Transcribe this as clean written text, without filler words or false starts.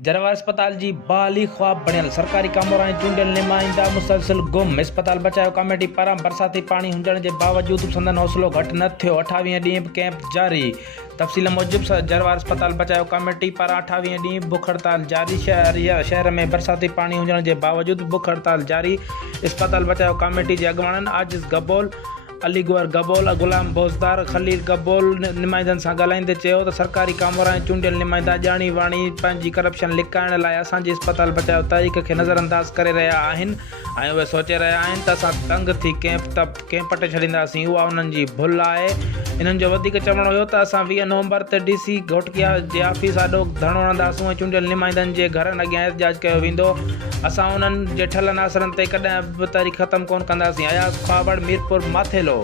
जरवार अस्पताल जी बहाली ख्वाब बणियल सरकारी क़ामोरा ऐं चूंडियल नमائंदा मुसलसिल गुम। अस्पताल बचाव कमेटी पारां बरसाती पाणी हुजण जे बावजूद संदन हौसलो घटि न थियो। 28 ॾींहं कैंप जारी। तफ़सील मूजिब जरवार अस्पताल बचाव कमेटी पारां 28 ॾींहं बुख हड़ताल जारी। शहर में बरसाती पाणी हुजण जे बावजूद बुख हड़ताल जारी। अस्पताल बचाव कमेटी जे अॻुवाणनि आजिज़ गबोल, अली गुअर गबोल, गुलाम बोज़दार, खलील गबोल नुमाइंदनि सां ॻाल्हाईंदे चयो त सरकारी क़ामोरा ऐं चूंडियल नुमाइंदा ॼाणी वाणी पंहिंजी करप्शन लिकाइण लाइ असांजी अस्पताल बचाव तारीख़ खे नज़रअंदाज़ करे रहिया आहिनि ऐं उहे सोचे रहिया आहिनि त असां तंग थी कैंप पटे छॾींदासीं। उहा उन्हनि जी भुल आहे। इन्हनि जो वधीक चवणो हुयो त असां 20 नवंबर ते DC घोटकिया जे ऑफिस आॾो धरणो हणंदासीं ऐं चूंडियल नुमाइंदनि जे घरनि अॻियां एहतजाज कयो वेंदो। असां उन्हनि जे ठलनि आसरनि ते कॾहिं बि तारीख़ ख़तमु कोन कंदासीं। अयाज़, खुहावर, मीरपुर, माथेलो।